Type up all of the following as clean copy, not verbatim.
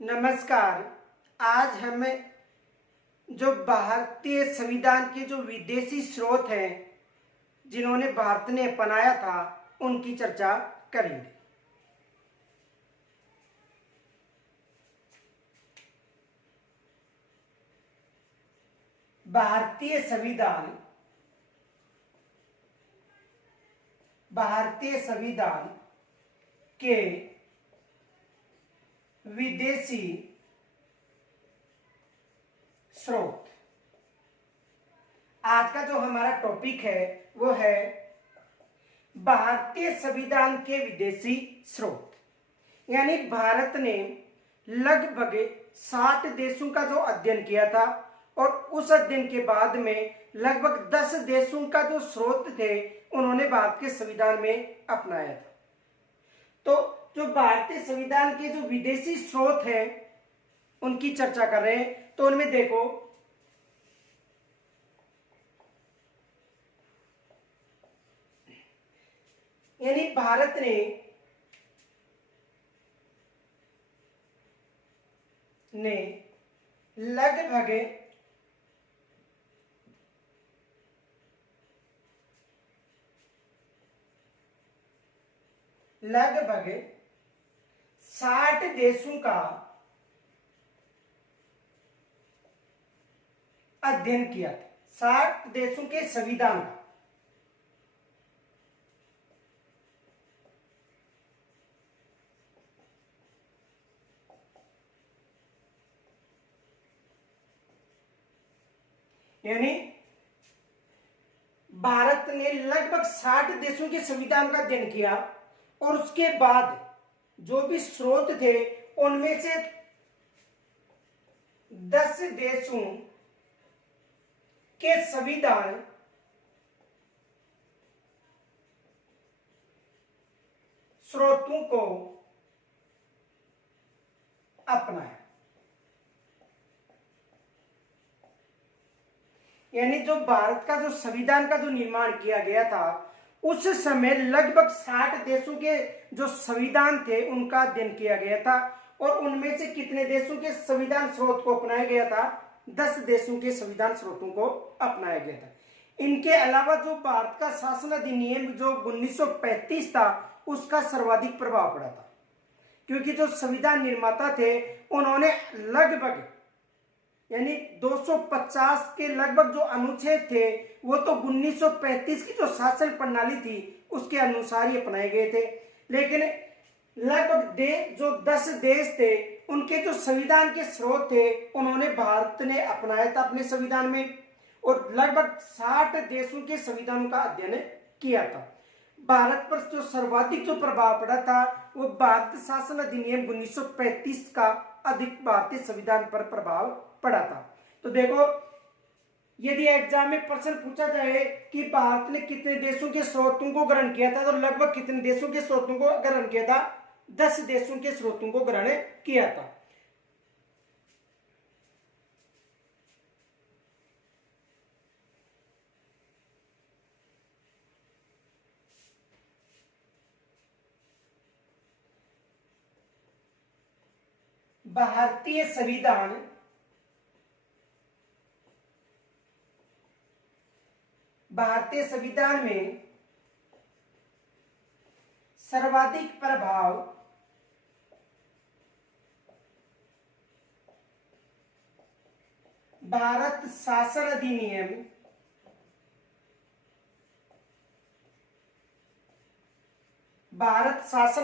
नमस्कार। आज हमें जो भारतीय संविधान के जो विदेशी स्रोत हैं जिन्होंने भारत ने अपनाया था उनकी चर्चा करेंगे। भारतीय संविधान के विदेशी स्रोत। आज का जो हमारा टॉपिक है वो है भारतीय संविधान के विदेशी स्रोत। यानी भारत ने लगभग 60 देशों का जो अध्ययन किया था और उस अध्ययन के बाद में लगभग 10 देशों का जो स्रोत थे उन्होंने भारत के संविधान में अपनाया था। तो जो भारतीय संविधान के जो विदेशी स्रोत हैं उनकी चर्चा कर रहे हैं। तो उनमें देखो, यानी भारत ने लगभग 60 देशों का अध्ययन किया था। 60 देशों के संविधान का। यानी भारत ने लगभग 60 देशों के संविधान का अध्ययन किया और उसके बाद जो भी स्रोत थे उनमें से 10 देशों के संविधान स्रोतों को अपनाया। यानी जो भारत का जो संविधान का जो निर्माण किया गया था उस समय लगभग 60 देशों के जो संविधान थे उनका अध्ययन किया गया था और उनमें से कितने देशों के संविधान स्रोत को अपनाया गया था? 10 देशों के संविधान स्रोतों को अपनाया गया था। इनके अलावा जो भारत का शासन अधिनियम जो 1935 था उसका सर्वाधिक प्रभाव पड़ा था, क्योंकि जो संविधान निर्माता थे उन्होंने लगभग यानी 250 के लगभग जो अनुच्छेद थे वो तो 1935 की जो शासन प्रणाली थी उसके अनुसार ही अपनाए गए थे। लेकिन लगभग जो 10 देश थे उनके जो संविधान के स्रोत थे उन्होंने भारत ने अपनाया था अपने संविधान में और लगभग 60 देशों के संविधानों का अध्ययन किया था। भारत पर जो सर्वाधिक जो प्रभाव पड़ा था वो भारत शासन अधिनियम 1935 का अधिक भारतीय संविधान पर प्रभाव पड़ा था। तो देखो, यदि एग्जाम में प्रश्न पूछा जाए कि भारत ने कितने देशों के स्रोतों को ग्रहण किया था, तो लगभग कितने देशों के स्रोतों को ग्रहण किया था? 10 देशों के स्रोतों को ग्रहण किया था। भारतीय संविधान में सर्वाधिक प्रभाव भारत शासन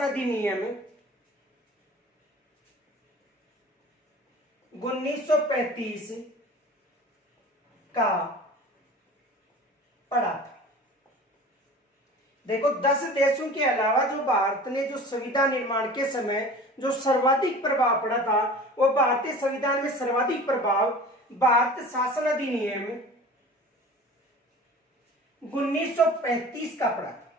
अधिनियम 1935 का पड़ा था। देखो, 10 देशों के अलावा जो भारत ने जो संविधान निर्माण के समय जो सर्वाधिक प्रभाव पड़ा था वो भारतीय संविधान में सर्वाधिक प्रभाव भारत शासन अधिनियम 1935 का पड़ा था।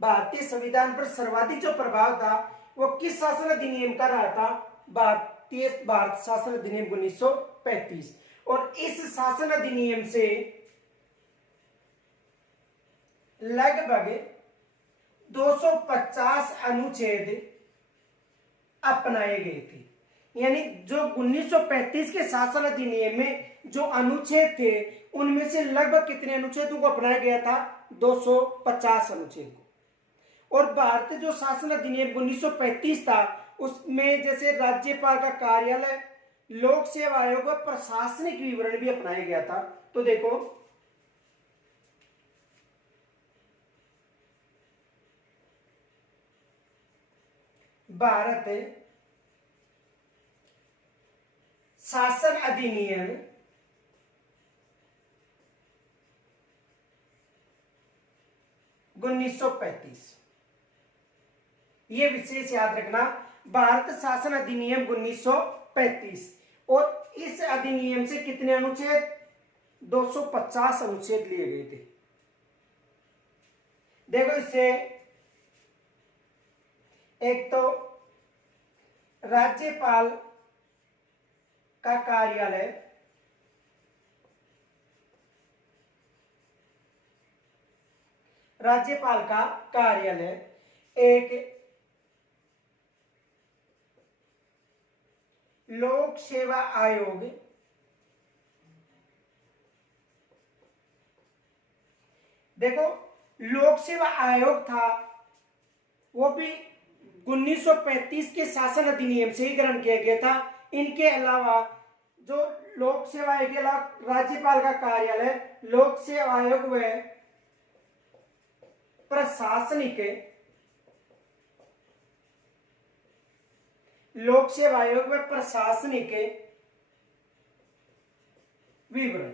भारतीय संविधान पर सर्वाधिक जो प्रभाव था वो किस शासन अधिनियम का रहा था? भारत शासन अधिनियम 1935। और इस शासन अधिनियम से लगभग 250 अनुच्छेद अपनाए गए थे। यानी जो 1935 के शासन अधिनियम में जो अनुच्छेद थे उनमें से लगभग कितने अनुच्छेदों को अपनाया गया था? 250 अनुच्छेद को। और भारतीय जो शासन अधिनियम 1935 था उसमें जैसे राज्यपाल का कार्यालय, लोक सेवा आयोग और प्रशासनिक विवरण भी अपनाया गया था। तो देखो भारत शासन अधिनियम 1935, ये विशेष याद रखना, भारत शासन अधिनियम 1935। और इस अधिनियम से कितने अनुच्छेद? 250 अनुच्छेद लिए गए थे। देखो इससे एक तो राज्यपाल का कार्यालय, राज्यपाल का कार्यालय, एक लोक सेवा आयोग, देखो लोक सेवा आयोग था वो भी 1935 के शासन अधिनियम से ही ग्रहण किया गया था। इनके अलावा जो लोक सेवा आयोग के अलावा राज्यपाल का कार्यालय, लोक सेवा आयोग व प्रशासनिक, लोक सेवा आयोग व प्रशासनिक विवरण,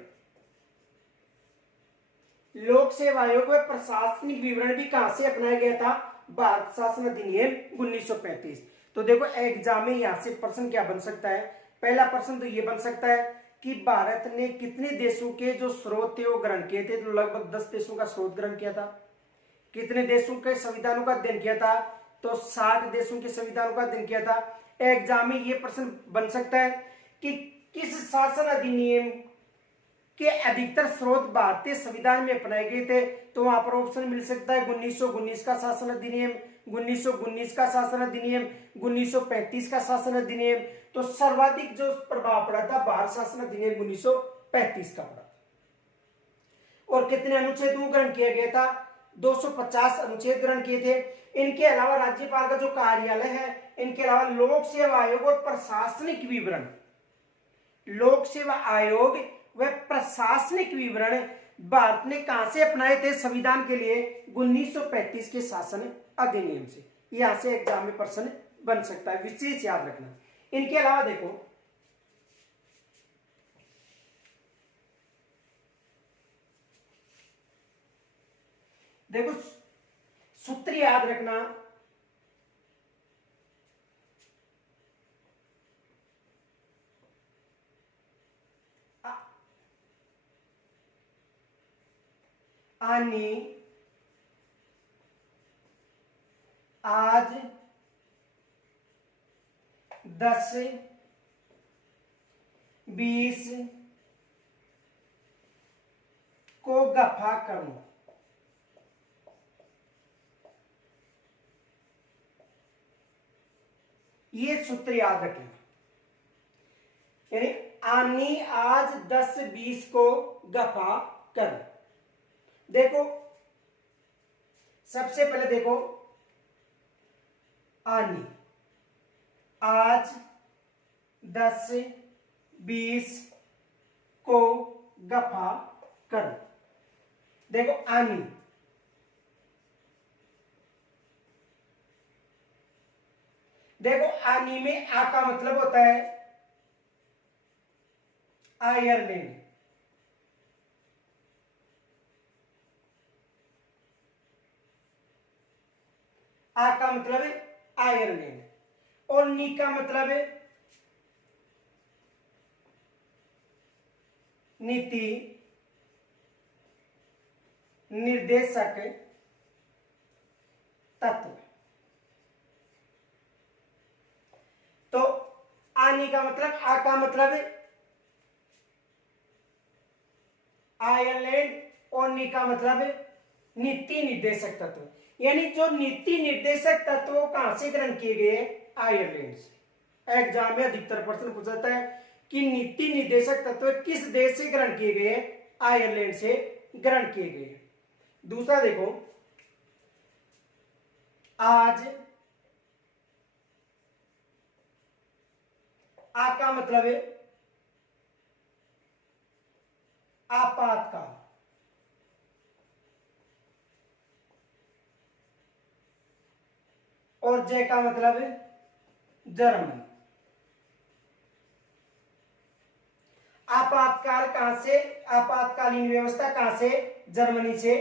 लोक सेवा आयोग व प्रशासनिक विवरण भी कहां से अपनाया गया था? भारत शासन अधिनियम 1935। तो देखो एग्जाम में यहां से प्रश्न क्या बन सकता है? पहला प्रश्न तो ये बन सकता है कि भारत ने कितने देशों के जो स्रोत थे वो ग्रहण किए थे? तो लगभग 10 देशों का स्रोत ग्रहण किया था। कितने देशों के संविधानों का अध्ययन किया था? तो 60 देशों के संविधानों का अध्ययन किया था। एग्जाम में ये प्रश्न बन सकता है कि किस शासन अधिनियम के अधिकतर स्रोत भारतीय संविधान में अपनाए गए थे? तो वहां पर ऑप्शन मिल सकता है 1919 का शासन अधिनियम, 1919 का शासन अधिनियम, 1935 का शासन अधिनियम। तो सर्वाधिक जो प्रभाव पड़ा था भारत शासन अधिनियम 1935 का पड़ा। और कितने अनुच्छेदों ग्रहण किया गया था? 250 अनुच्छेद ग्रहण किए थे। इनके अलावा राज्यपाल का जो कार्यालय है, इनके अलावा लोक सेवा आयोग और प्रशासनिक विवरण, लोक सेवा आयोग व प्रशासनिक विवरण भारत ने कहां से अपनाए थे संविधान के लिए? 1935 के शासन अधिनियम से। यहां से एग्जाम में प्रश्न बन सकता है, विशेष याद रखना। इनके अलावा देखो सूत्र याद रखना। आनी, आज, 10, 20 को गफा करूं। ये सूत्र याद रखें। यानी आनी, आज, 10, 20 को गफा कर। देखो सबसे पहले देखो आनी, आज, 10, 20 को गफा कर। देखो आनी, देखो आनी में आ का मतलब होता है आयरलैंड, आ का मतलब है आयरलैंड, और नी का मतलब है नीति निर्देशक तत्व। तो आनी का मतलब, आ का मतलब है आयरलैंड, और नी का मतलब है नीति निर्देशक तत्व। यानी जो नीति निर्देशक तत्व कहां से ग्रहण किए गए? आयरलैंड से। एग्जाम में अधिकतर प्रश्न पूछा जाता है कि नीति निर्देशक तत्व किस देश से ग्रहण किए गए? आयरलैंड से ग्रहण किए गए। दूसरा देखो, आज आ का मतलब है आपातकाल, और जय का मतलब है जर्मनी। आपातकाल कहां से? आपातकालीन व्यवस्था कहां से? जर्मनी से।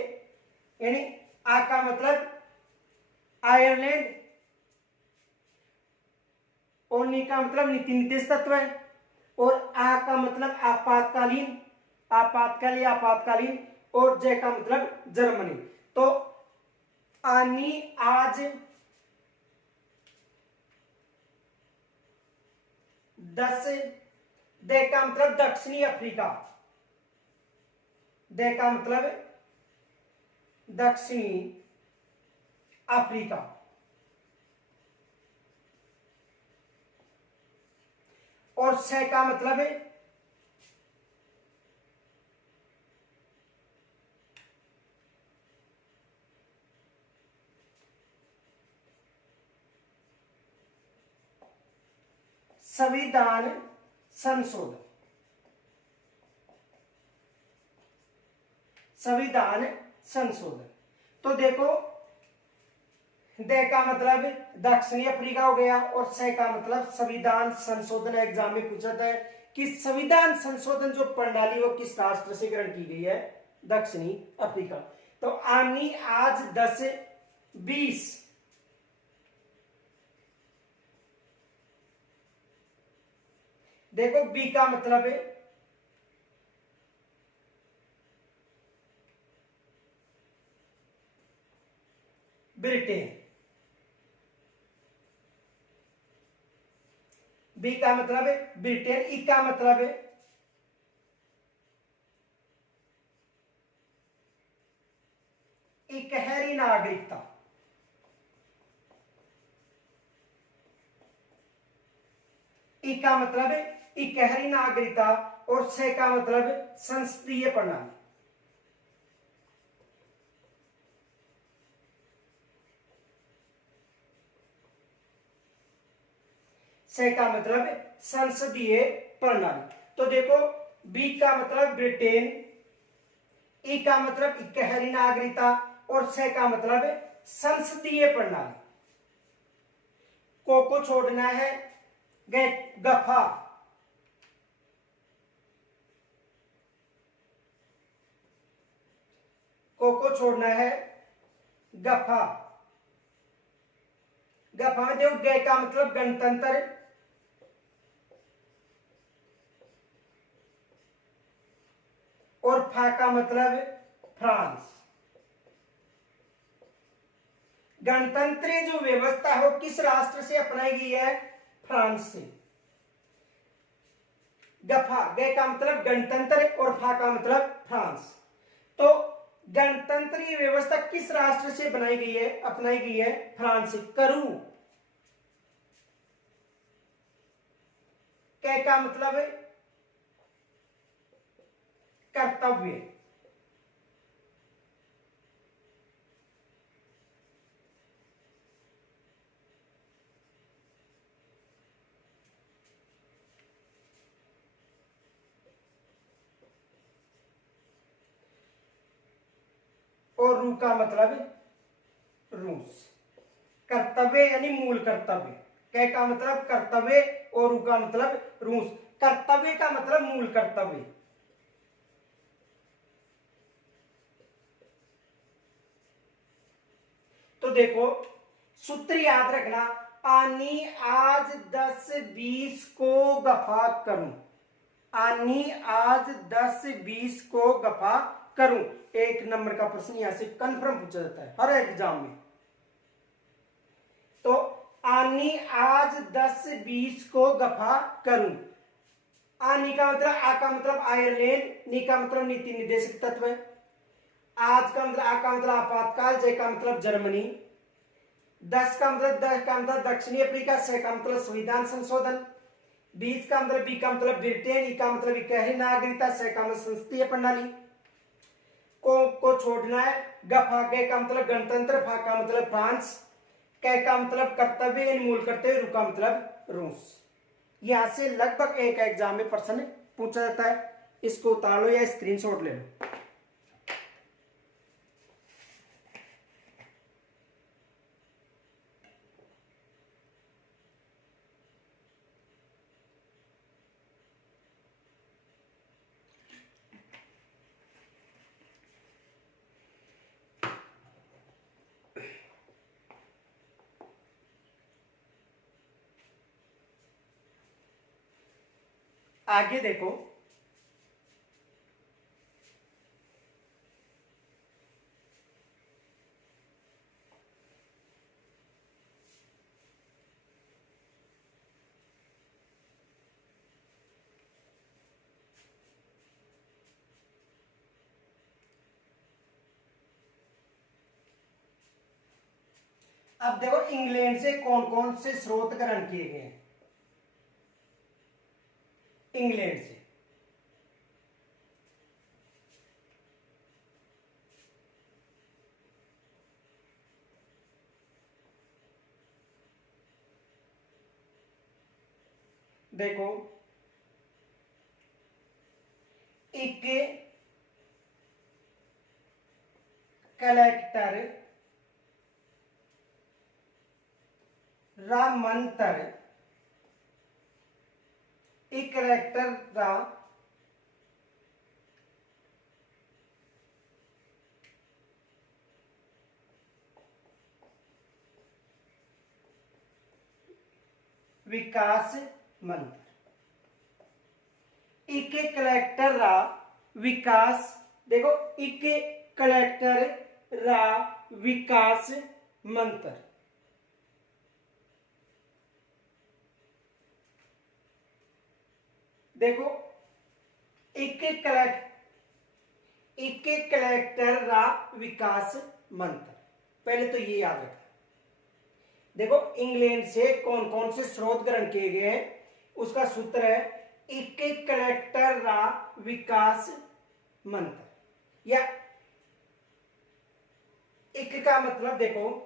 यानी आ का मतलब आयरलैंड, और नी का मतलब नीति निर्देश तत्व है, और आ का मतलब आपातकालीन, आपातकालीन आपातकालीन, और जय का मतलब जर्मनी। तो आनी आज 10, दे का मतलब दक्षिणी अफ्रीका, दे का मतलब दक्षिणी अफ्रीका, और से का मतलब है संविधान संशोधन, संविधान संशोधन। तो देखो, दे का मतलब दक्षिणी अफ्रीका हो गया, और से का मतलब संविधान संशोधन। एग्जाम में पूछा था कि संविधान संशोधन जो प्रणाली वो किस राष्ट्र से ग्रहण की गई है? दक्षिणी अफ्रीका। तो आनी आज 10-20, देखो बी का मतलब है ब्रिटेन, बी का मतलब है ब्रिटेन, ई का मतलब है इकहरी नागरिकता, ई का मतलब है इकहरी नागरिकता, और से का मतलब संसदीय प्रणाली। से का मतलब संसदीय प्रणाली। तो देखो, बी का मतलब ब्रिटेन, ई का मतलब इकहरी नागरिकता, और से का मतलब संसदीय प्रणाली। को छोड़ना है गफा, को छोड़ना है गफा। गफा में देखो, गे का मतलब गणतंत्र, और फा का मतलब फ्रांस। गणतंत्रीय जो व्यवस्था है वो किस राष्ट्र से अपनाई गई है? फ्रांस से। गफा, गे का मतलब गणतंत्र, और फा का मतलब फ्रांस। तो गणतंत्रीय व्यवस्था किस राष्ट्र से बनाई गई है? अपनाई गई है फ्रांस से। करू, कै का मतलब है कर्तव्य, और रू का मतलब रूस। कर्तव्य यानी मूल कर्तव्य, कै का मतलब कर्तव्य, और रू का मतलब रूस। कर्तव्य का मतलब मूल कर्तव्य। तो देखो, सूत्र याद रखना, आनी आज 10-20 को गफा करूं, आनी आज 10-20 को गफा करूं। 1 नंबर का प्रश्न यहां से कंफर्म पूछा जाता है हर एग्जाम में। तो आनी आज 10-20 को गफा करूं, आनी का मतलब आ का मतलब आयरलैंड, नी का मतलब नीति निर्देशक तत्व, आज का मतलब आ का मतलब आपातकाल, जे का मतलब जर्मनी, 10 का मतलब दक्षिणी अफ्रीका, स का मतलब संविधान संशोधन, 20 का मतलब बी का मतलब ब्रिटेन, ई का मतलब इकहरी नागरिकता, स का मतलब संसदीय प्रणाली को छोड़ना है। ग का मतलब गणतंत्र, फा का मतलब फ्रांस, क का मतलब कर्तव्य, इन मूल कर्तव्य, रू का मतलब रूस। यहां से लगभग एक एग्जाम में प्रश्न पूछा जाता है, इसको उतार लो या स्क्रीनशॉट ले लो। आगे देखो, अब देखो इंग्लैंड से कौन कौन से स्रोत ग्रहण किए गए हैं। इंग्लैंड से देखो, एक कलेक्टर रा मंत्र, एक कलेक्टर रा विकास मंत्र, एक कलेक्टर रा विकास, देखो एक कलेक्टर रा विकास मंत्र, देखो एक कलेक्टर रा विकास मंत्र, पहले तो ये याद रखना। देखो इंग्लैंड से कौन कौन से स्रोत ग्रहण किए गए हैं, उसका सूत्र है एक कलेक्टर रा विकास मंत्र। या एक का मतलब देखो,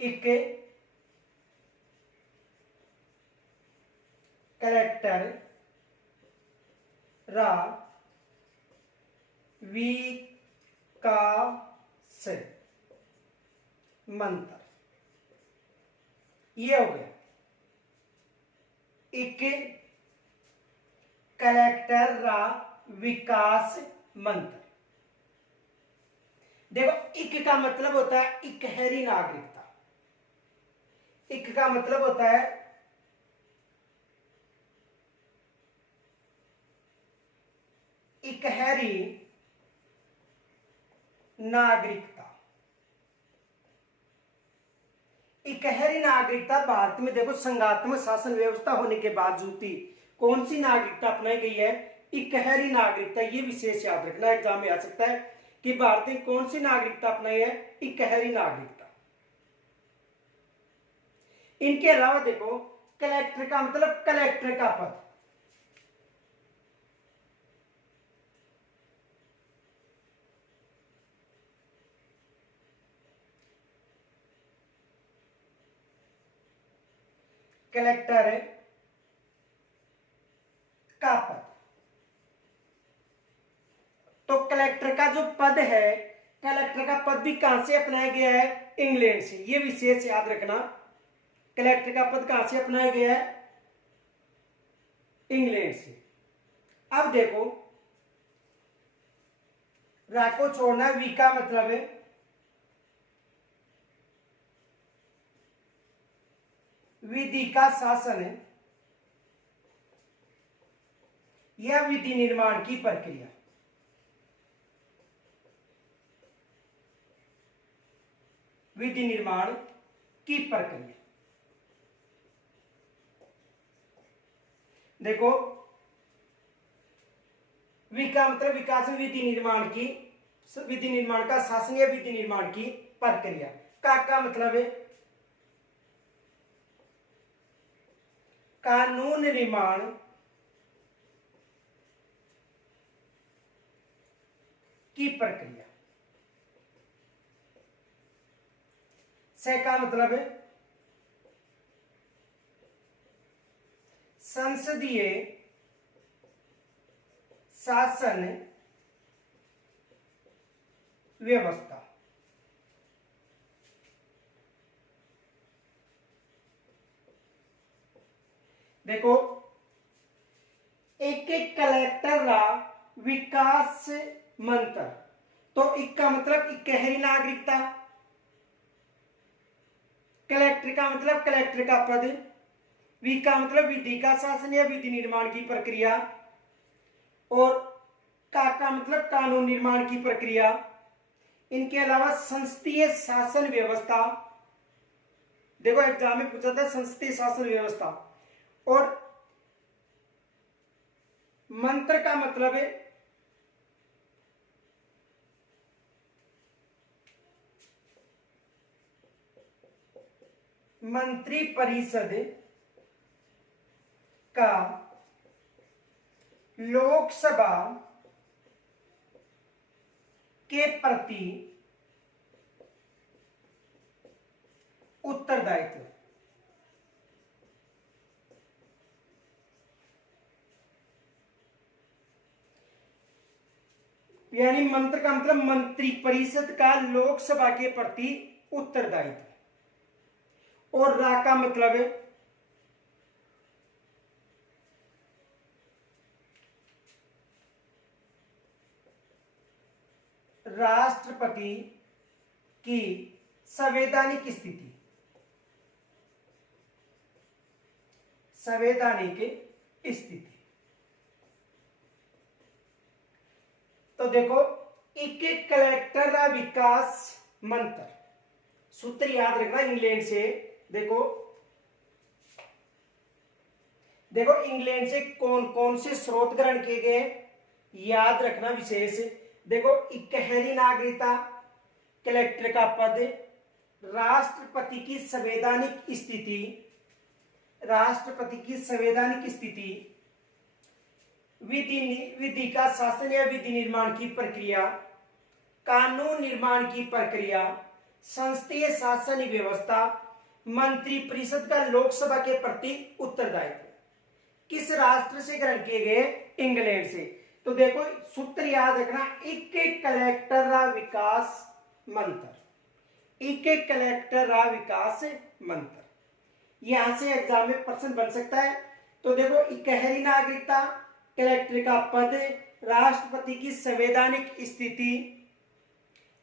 एक कलेक्टर रा विकास मंत्र, ये हो गया एक कलेक्टर रा विकास मंत्र। देखो एक का मतलब होता है इकहरी नागरिकता, एक का मतलब होता है इकहरी नागरिकता। इकहरी नागरिकता भारत में देखो संघात्मक शासन व्यवस्था होने के बावजूद भी कौन सी नागरिकता अपनाई गई है, इकहरी नागरिकता। ये विशेष याद रखना, एग्जाम में आ सकता है कि भारत ने कौन सी नागरिकता अपनाई है, इकहरी नागरिकता। इनके अलावा देखो कलेक्टर का मतलब कलेक्टर का पद, कलेक्टर का पद। तो कलेक्टर का जो पद है, कलेक्टर का पद भी कहां से अपनाया गया है, इंग्लैंड से। ये विशेष याद रखना, कलेक्टर का पद कहां से अपनाया गया है, इंग्लैंड से। अब देखो रा को छोड़ना, वी का मतलब है विधि का शासन है या विधि निर्माण की प्रक्रिया। विधि निर्माण की प्रक्रिया, देखो वि का मतलब विकास में विधि निर्माण का शासन या विधि निर्माण की प्रक्रिया। का मतलब है कानून निर्माण की प्रक्रिया। से का मतलब है संसदीय शासन व्यवस्था। देखो एक कलेक्टर रा विकास मंत्र, तो इसका मतलब इकहरी नागरिकता। कलेक्टर का मतलब कलेक्टर का पद, वि का मतलब विधि का शासन या विधि निर्माण की प्रक्रिया, और का मतलब कानून निर्माण की प्रक्रिया। इनके अलावा संसदीय शासन व्यवस्था, देखो एग्जाम में पूछा था संसदीय शासन व्यवस्था। और मंत्र का मतलब है मंत्रिपरिषद का लोकसभा के प्रति उत्तरदायित्व। यानी मंत्र का मतलब मंत्रिपरिषद का लोकसभा के प्रति उत्तरदायित्व। और रा का मतलब है राष्ट्रपति की संवैधानिक स्थिति। संवैधानिक स्थिति। तो देखो एक कलेक्टर का विकास मंत्र, सूत्र याद रखना इंग्लैंड से। देखो इंग्लैंड से कौन कौन से स्रोत ग्रहण किए गए याद रखना विशेष। देखो इकहरी नागरिकता, कलेक्टर का पद, राष्ट्रपति की संवैधानिक स्थिति, विधि का शासन या विधि निर्माण की प्रक्रिया, कानून निर्माण की प्रक्रिया, संसदीय शासन व्यवस्था, मंत्रिपरिषद का लोकसभा के प्रति उत्तरदायित्व। किस राष्ट्र से ग्रहण किए गए? इंग्लैंड से। तो देखो सूत्र याद रखना, एक कलेक्टर रा विकास मंत्र, एक कलेक्टर रा विकास मंत्र। यहां से एग्जाम में प्रश्न बन सकता है। तो देखो इकहरी नागरिकता, कलेक्टर का पद, राष्ट्रपति की संवैधानिक स्थिति।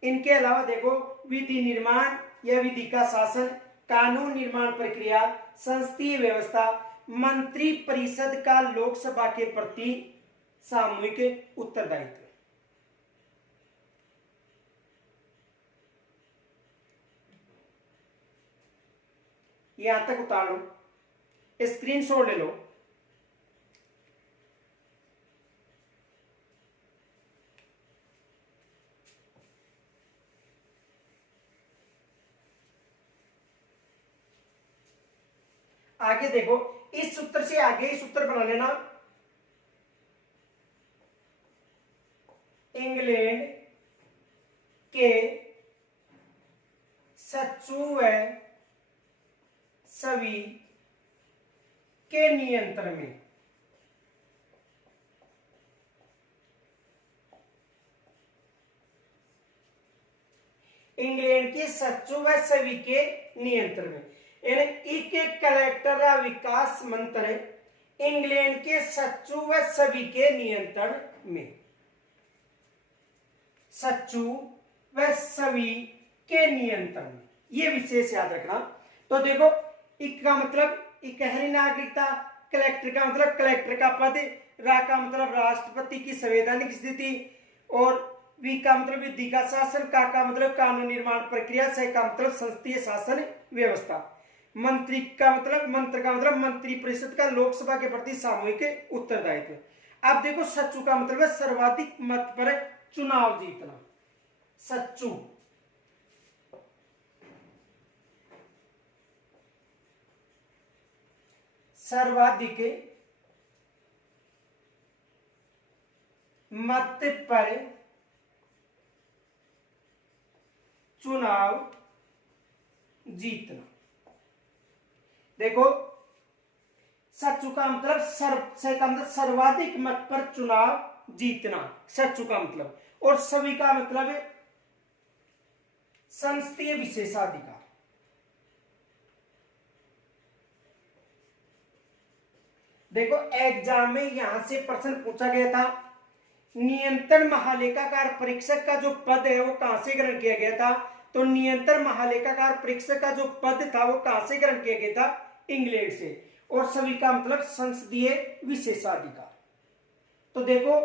इनके अलावा देखो विधि निर्माण या विधि का शासन, कानून निर्माण प्रक्रिया, संसदीय व्यवस्था, मंत्री परिषद का लोकसभा के प्रति सामूहिक उत्तरदायित्व। यहां तक उतार लो, स्क्रीनशॉट ले लो। आगे देखो इस सूत्र से आगे सूत्र बना लेना, इंग्लैंड के सचिव सभी के नियंत्रण में। इंग्लैंड के सचिव सभी के नियंत्रण में, यानी एक कलेक्टर का विकास मंत्र इंग्लैंड के सचिव सभी के नियंत्रण में। सचिव व सभी के नियंत्रण में, यह विशेष याद रखना। तो देखो इक का मतलब इकहरी नागरिकता, कलेक्टर का मतलब कलेक्टर का पद, रा का मतलब राष्ट्रपति की संवैधानिक स्थिति, और वी का मतलब विधि का शासन, का मतलब कानून निर्माण प्रक्रिया, से का मतलब संसदीय शासन व्यवस्था, मंत्र का मतलब मंत्रिपरिषद का लोकसभा के प्रति सामूहिक उत्तरदायित्व। अब देखो सच्चू का मतलब है सर्वाधिक मत पर चुनाव जीतना। सच्चू सर्वाधिक मत पर चुनाव जीतना। देखो सच्चू का मतलब सर्वाधिक मत पर चुनाव जीतना, सच्चू का मतलब। और सभी का मतलब है संसदीय विशेषाधिकार। देखो एग्जाम में यहां से प्रश्न पूछा गया था, नियंत्रण महालेखाकार परीक्षक का जो पद है वो कहां से ग्रहण किया गया था? तो नियंत्रण महालेखाकार परीक्षक का जो पद था वो कहां से ग्रहण किया गया था? इंग्लैंड से। और सभी का मतलब संसदीय विशेषाधिकार। तो देखो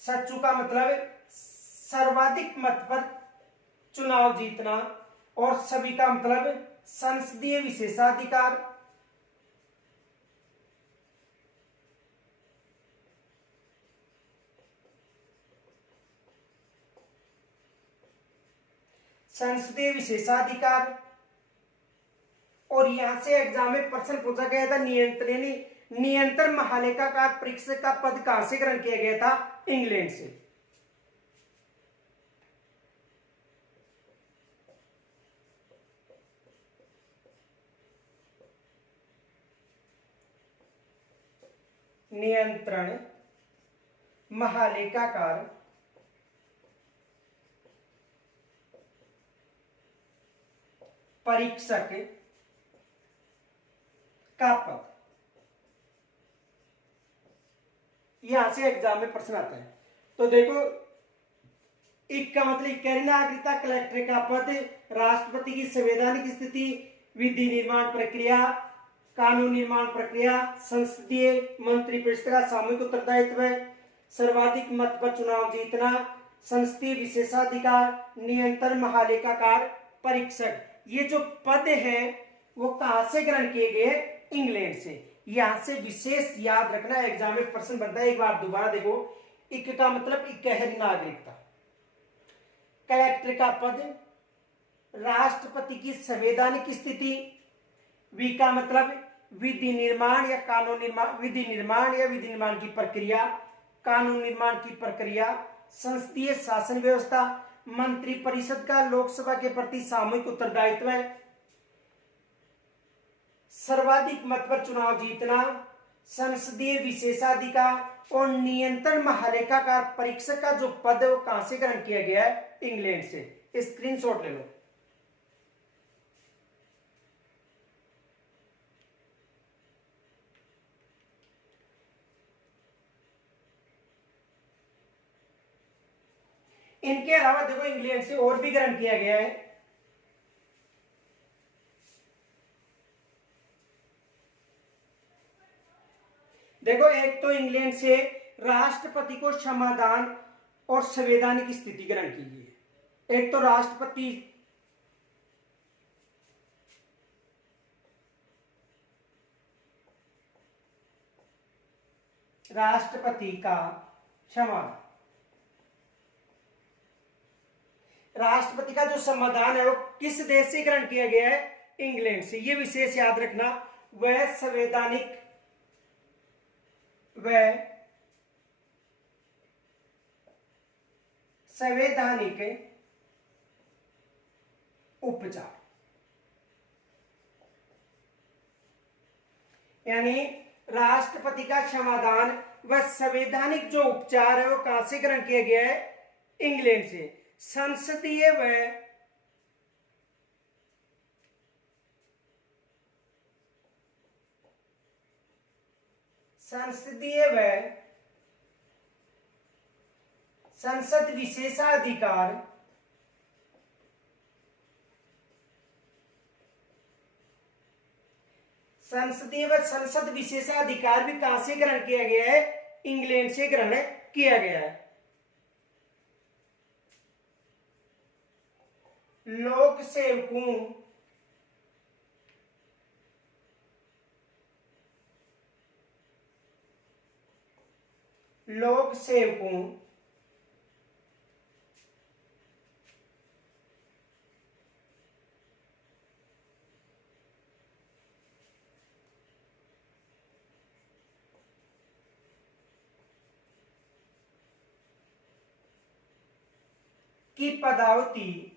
सच्चू का मतलब सर्वाधिक मत पर चुनाव जीतना, और सभी का मतलब संसदीय विशेषाधिकार। संसदीय विशेषाधिकार। और यहां से एग्जाम में प्रश्न पूछा गया था, नियंत्रण महालेखाकार परीक्षक का पद कहां से ग्रहण किया गया था? इंग्लैंड से। नियंत्रण महालेखाकार परीक्षक का पद, यहां से एग्जाम में प्रश्न आता है। तो देखो एक का मतलब इक्यारी नागरिकता, कलेक्टर का पद, राष्ट्रपति की संवैधानिक स्थिति, विधि निर्माण प्रक्रिया, कानून निर्माण प्रक्रिया, संसदीय मंत्रिपरिषद का सामूहिक उत्तरदायित्व, सर्वाधिक मत पर चुनाव जीतना, संसदीय विशेषाधिकार, नियंत्रण महालेखाकार परीक्षक। ये जो पद है वो कहां से ग्रहण किए गए? इंग्लैंड से। यहां से विशेष याद रखना, एग्जाम में प्रश्न बनता है। एक बार दोबारा देखो, इक का मतलब इकहरी नागरिकता, कलेक्टर का पद, राष्ट्रपति की संवैधानिक स्थिति, वी का मतलब विधि निर्माण या कानून निर्माण, विधि निर्माण या विधि निर्माण की प्रक्रिया, कानून निर्माण की प्रक्रिया, संसदीय शासन व्यवस्था, मंत्रिपरिषद का लोकसभा के प्रति सामूहिक उत्तरदायित्व, सर्वाधिक मत पर चुनाव जीतना, संसदीय विशेषाधिकार और नियंत्रण महालेखाकार परीक्षक का जो पद है वो कहां से ग्रहण किया गया है? इंग्लैंड से। स्क्रीनशॉट ले लो। इनके अलावा देखो इंग्लैंड से और भी ग्रहण किया गया है। देखो एक तो इंग्लैंड से राष्ट्रपति को क्षमादान और संवैधानिक स्थिति ग्रहण की गई है। एक तो राष्ट्रपति का क्षमादान, राष्ट्रपति का जो समाधान है वो किस देश से ग्रहण किया गया है? इंग्लैंड से। ये विशेष याद रखना। वह संवैधानिक उपचार, यानी राष्ट्रपति का क्षमादान व संवैधानिक जो उपचार है वो कहां से ग्रहण किया गया है? इंग्लैंड से। संसदीय व संसद विशेषाधिकार संसदीय व संसद विशेषाधिकार भी कहां से ग्रहण किया गया है? इंग्लैंड से ग्रहण किया गया है। लोक सेवकों लोक सेवकों की पदावती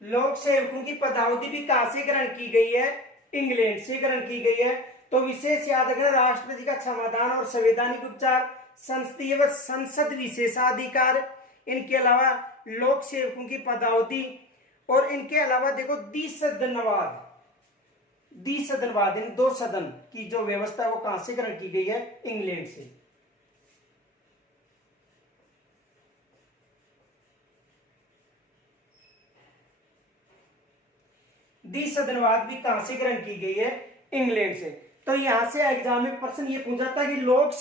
लोक सेवकों की पदावती भी कहां से ग्रहण की गई है? इंग्लैंड से ग्रहण की गई है। तो विशेष याद रखना, राष्ट्रपति का क्षमादान और संवैधानिक उपचार, संसदीय व संसद विशेषाधिकार, इनके अलावा लोक सेवकों की पदावती, और इनके अलावा देखो द्विसदनवाद इन दो सदन की जो व्यवस्था है वो कहां से ग्रहण की गई है? इंग्लैंड से। द्विसदनवाद भी कहां से ग्रहण की गई है? इंग्लैंड से। तो यहां से एग्जाम में प्रश्न ये पूछा था कि लोक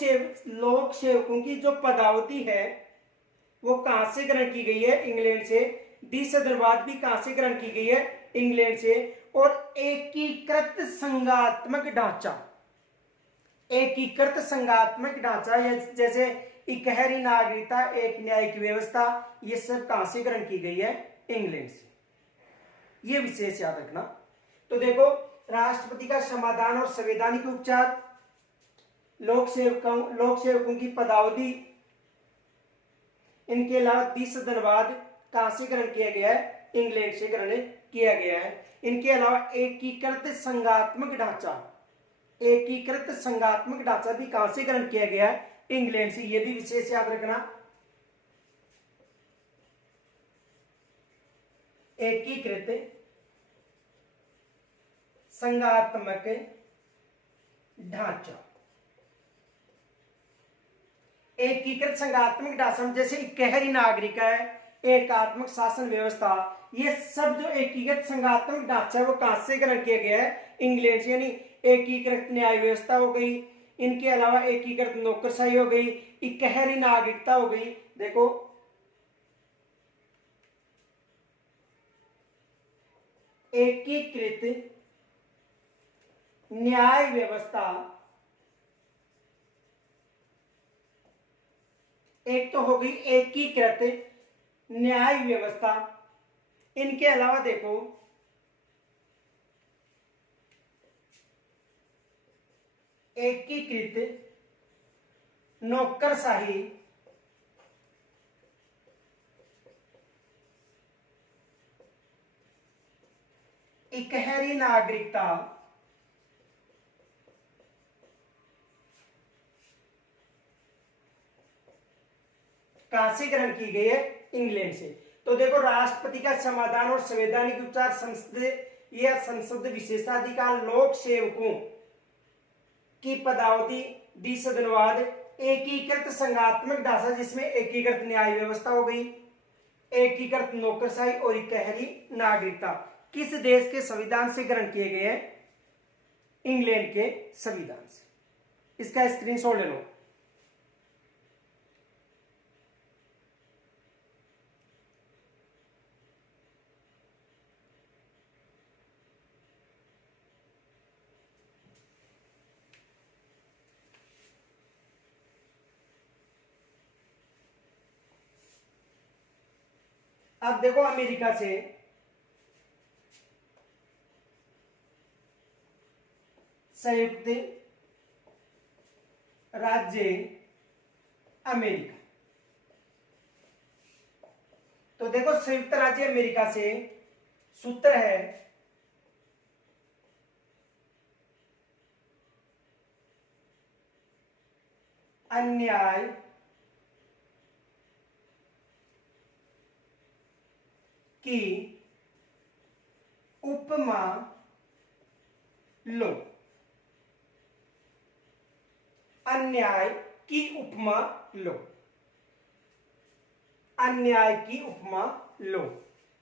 सेवकों की जो पदावती है वो कहां से ग्रहण की गई है? इंग्लैंड से। द्विसदनवाद भी कहां से ग्रहण की गई है? इंग्लैंड से। और एकीकृत संघात्मक ढांचा, एकीकृत संघात्मक ढांचा जैसे इकहरी नागरिकता, एक न्यायिक व्यवस्था, ये सब कहां से ग्रहण की गई है? इंग्लैंड से। ये विशेष याद रखना। तो देखो, राष्ट्रपति का समाधान और संवैधानिक उपचार, लोक सेवकों की पदावधि, इनके अलावा द्विसदनवाद कहां से ग्रहण किया गया है? इंग्लैंड से ग्रहण किया गया है। इनके अलावा एकीकृत संघात्मक ढांचा, एकीकृत संघात्मक ढांचा भी कहां से ग्रहण किया गया है? इंग्लैंड से। यह भी विशेष याद रखना। एकीकृत संघात्मक ढांचा, एकीकृत संघात्मक ढांचा जैसे इकहरी नागरिका है, एकात्मक शासन व्यवस्था, ये सब जो एकीकृत संघात्मक ढांचा है वो कहां से ग्रहण किया गया है? इंग्लैंड से। यानी एकीकृत न्याय व्यवस्था हो गई, इनके अलावा एकीकृत नौकरशाही हो गई, इकहरी नागरिकता हो गई। देखो, एकीकृत न्याय व्यवस्था, एक तो हो गई एकीकृत न्याय व्यवस्था, इनके अलावा देखो एकीकृत नौकरशाही, इकहरी नागरिकता, कहां से ग्रहण की गई है? इंग्लैंड से। तो देखो, राष्ट्रपति का समाधान और संवैधानिक उपचार, संसद विशेषाधिकार, लोक सेवकों की पदावधि, द्विसदनवाद, एकीकृत संघात्मक ढांचा जिसमें एकीकृत न्याय व्यवस्था हो गई, एकीकृत नौकरशाही और इकहरी नागरिकता, किस देश के संविधान से ग्रहण किए गए हैं? इंग्लैंड के संविधान से। इसका स्क्रीनशॉट ले लो। अब देखो, अमेरिका से संयुक्त राज्य अमेरिका। तो देखो, संयुक्त राज्य अमेरिका से सूत्र है अन्याय की उपमा लो, अन्याय की उपमा लो, अन्याय की उपमा लो।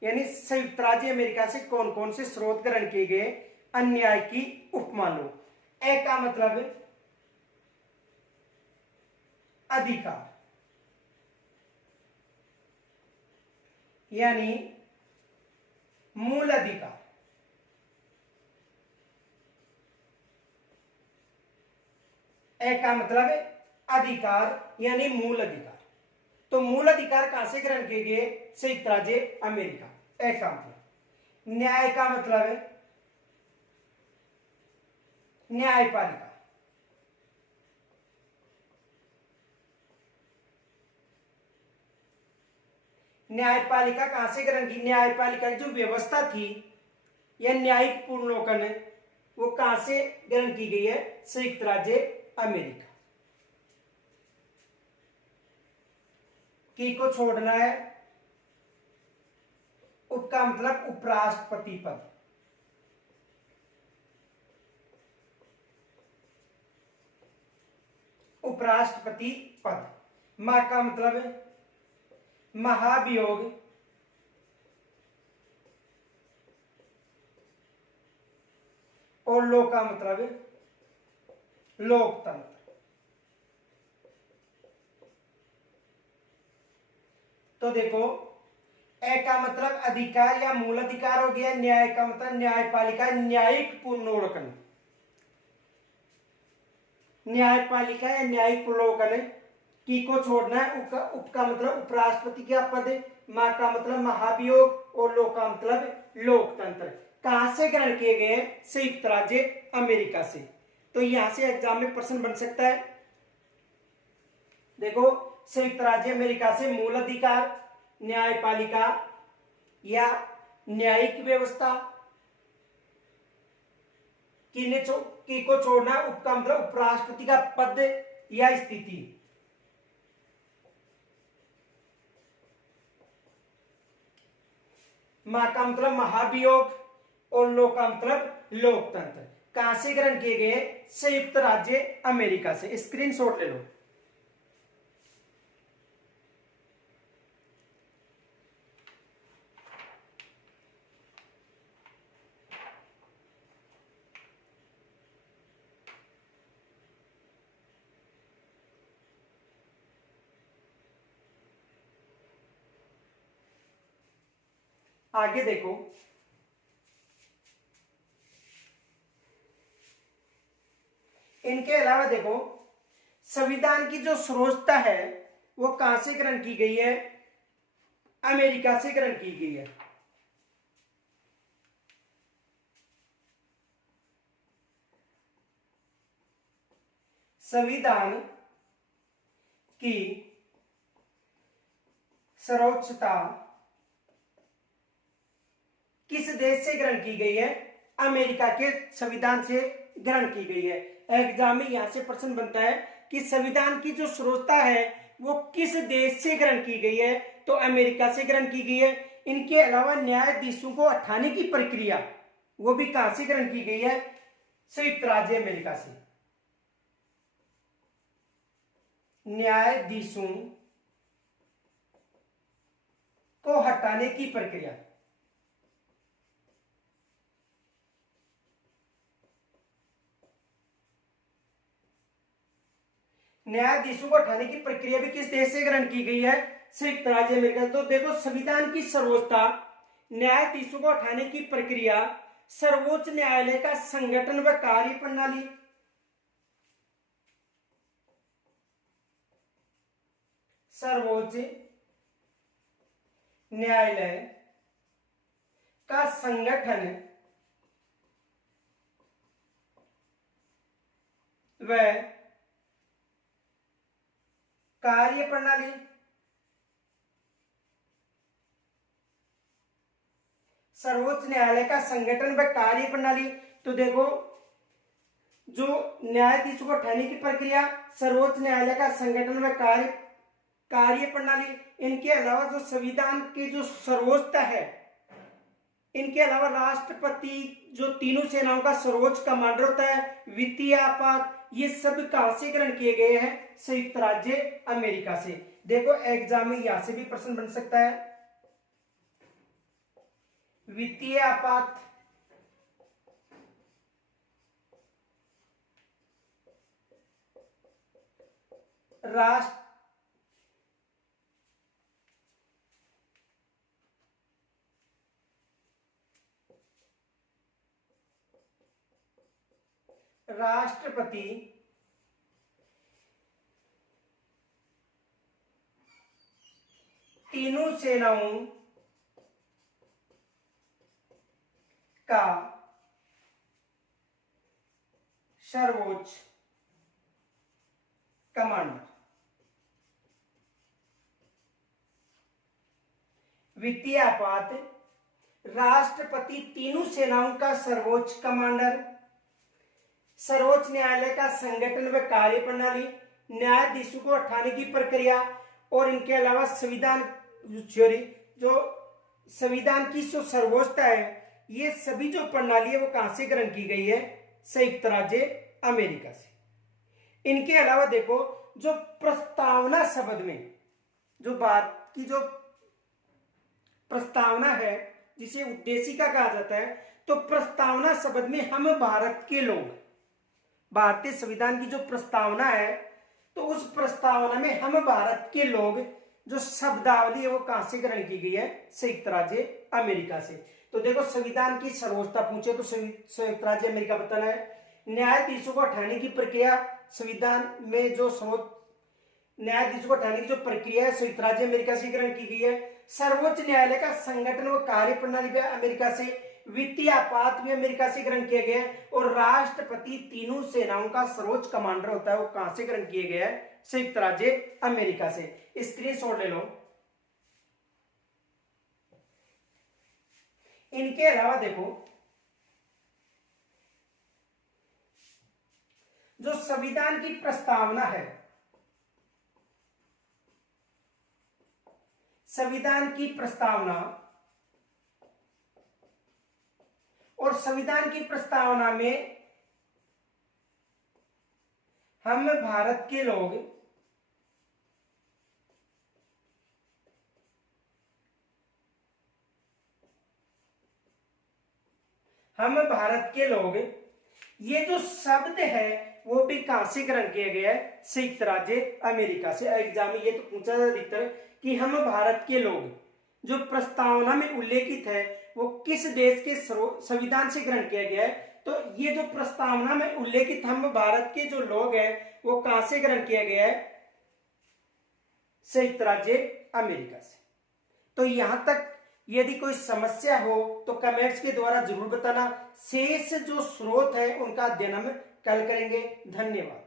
यानी संयुक्त राज्य अमेरिका से कौन कौन से स्रोत ग्रहण किए गए? अन्याय की उपमा लो। ए का मतलब अधिकार, यानी मूल अधिकार। ए का मतलब अधिकार यानी मूल अधिकार। तो मूल अधिकार कहां से ग्रहण किए गए? संयुक्त राज्य अमेरिका। ए का मतलब। न्याय का मतलब है न्यायपालिका। न्यायपालिका कहां से ग्रहण की? न्यायपालिका की जो व्यवस्था थी या न्यायिक पुनर्लोकन है वो कहां से ग्रहण की गई है? संयुक्त राज्य अमेरिका। की को छोड़ना है। उप का मतलब उपराष्ट्रपति पद। उपराष्ट्रपति पद। मा का मतलब है महाभियोग और लो का मतलब है लोकतंत्र। तो देखो, ए का मतलब अधिकार या मूल अधिकार हो गया। न्याय का मतलब न्यायपालिका न्यायिक पुनर्लोकन। न्यायपालिका या न्यायिक पुनर्लोकन। की को छोड़ना है। उप का मतलब उपराष्ट्रपति का पद। मा का मतलब महाभियोग और लो का मतलब लोकतंत्र। कहां से ग्रहण किए गए? संयुक्त राज्य अमेरिका से। तो यहां से एग्जाम में प्रश्न बन सकता है। देखो, संयुक्त राज्य अमेरिका से मूल अधिकार, न्यायपालिका या न्यायिक व्यवस्था। की को छोड़ना। उप का मतलब उपराष्ट्रपति का पद या स्थिति। मा का मतलब महाभियोग और लो का मतलब लोकतंत्र। कहां से ग्रहण किए गए? संयुक्त राज्य अमेरिका से। स्क्रीनशॉट ले लो। आगे देखो, इनके अलावा देखो, संविधान की जो सर्वोच्चता है वो कहां से ग्रहण की गई है? अमेरिका से ग्रहण की गई है। संविधान की सर्वोच्चता किस देश से ग्रहण की गई है? अमेरिका के संविधान से ग्रहण की गई है। एग्जाम में यहां से प्रश्न बनता है कि संविधान की जो सर्वोच्चता है वो किस देश से ग्रहण की गई है? तो अमेरिका से ग्रहण की गई है। इनके अलावा न्यायाधीशों को हटाने की प्रक्रिया वो भी कहां से ग्रहण की गई है? संयुक्त राज्य अमेरिका से। न्यायाधीशों को हटाने की प्रक्रिया न्यायाधीशों को हटाने की प्रक्रिया भी किस देश से ग्रहण की गई है? संयुक्त राज्य अमेरिका। तो देखो, संविधान की सर्वोच्चता, न्यायाधीशों को हटाने की प्रक्रिया, सर्वोच्च न्यायालय का संगठन व कार्य प्रणाली, सर्वोच्च न्यायालय का संगठन व कार्य प्रणाली। सर्वोच्च न्यायालय का संगठन व कार्य प्रणाली। तो देखो, जो न्यायाधीशों को हटाने की प्रक्रिया, सर्वोच्च न्यायालय का संगठन व कार्य प्रणाली। इनके अलावा जो संविधान की जो सर्वोच्चता है, इनके अलावा राष्ट्रपति, जो तीनों सेनाओं का सर्वोच्च कमांडर होता है, वित्तीय आपात, ये सब कहां से ग्रहण किए गए हैं? संयुक्त राज्य अमेरिका से। देखो, एग्जाम में यहां से भी प्रश्न बन सकता है। वित्तीय आपात, राष्ट्रपति तीनों सेनाओं का सर्वोच्च कमांडर। वित्तीय आपात, राष्ट्रपति तीनों सेनाओं का सर्वोच्च कमांडर, सर्वोच्च न्यायालय का संगठन व कार्य प्रणाली, न्यायाधीशों को हटाने की प्रक्रिया, और इनके अलावा संविधान जो संविधान की जो सर्वोच्चता है, ये सभी जो प्रणाली है वो कहां से ग्रहण की गई है? संयुक्त राज्य अमेरिका से। इनके अलावा देखो, जो प्रस्तावना शब्द में जो बात की जो प्रस्तावना है, जिसे उद्देशिका कहा जाता है, तो प्रस्तावना शब्द में हम भारत के लोग, भारतीय संविधान की जो प्रस्तावना है, तो उस प्रस्तावना में हम भारत के लोग जो शब्दावली है वो कहां से ग्रहण की गई है? संयुक्त राज्य अमेरिका से। तो देखो, संविधान की सर्वोच्चता पूछे तो संयुक्त राज्य अमेरिका बताना है। न्यायाधीशों को हटाने की प्रक्रिया, संविधान में जो न्यायाधीशों को हटाने की जो प्रक्रिया है संयुक्त राज्य अमेरिका से ग्रहण की गई है। सर्वोच्च न्यायालय का संगठन व कार्य प्रणाली भी अमेरिका से, वित्तीय आपात भी अमेरिका से ग्रहण किया गया है, और राष्ट्रपति तीनों सेनाओं का सर्वोच्च कमांडर होता है वो कहां से ग्रहण किया गया है? संयुक्त राज्य अमेरिका से। स्क्रीनशॉट ले लो। इनके अलावा देखो, जो संविधान की प्रस्तावना है, संविधान की प्रस्तावना, और संविधान की प्रस्तावना में हम भारत के लोग ये जो शब्द है वो भी कहां से ग्रहण किया गया है? संयुक्त राज्य अमेरिका से। एग्जाम में ये तो पूछा जाता अधिकतर कि हम भारत के लोग, जो प्रस्तावना में उल्लेखित है वो किस देश के संविधान से ग्रहण किया गया है? तो ये जो प्रस्तावना में उल्लेखित हम भारत के जो लोग हैं वो कहां से ग्रहण किया गया है? संयुक्त राज्य अमेरिका से। तो यहां तक यदि कोई समस्या हो तो कमेंट्स के द्वारा जरूर बताना। शेष जो स्रोत है उनका अध्ययन हम कल करेंगे। धन्यवाद।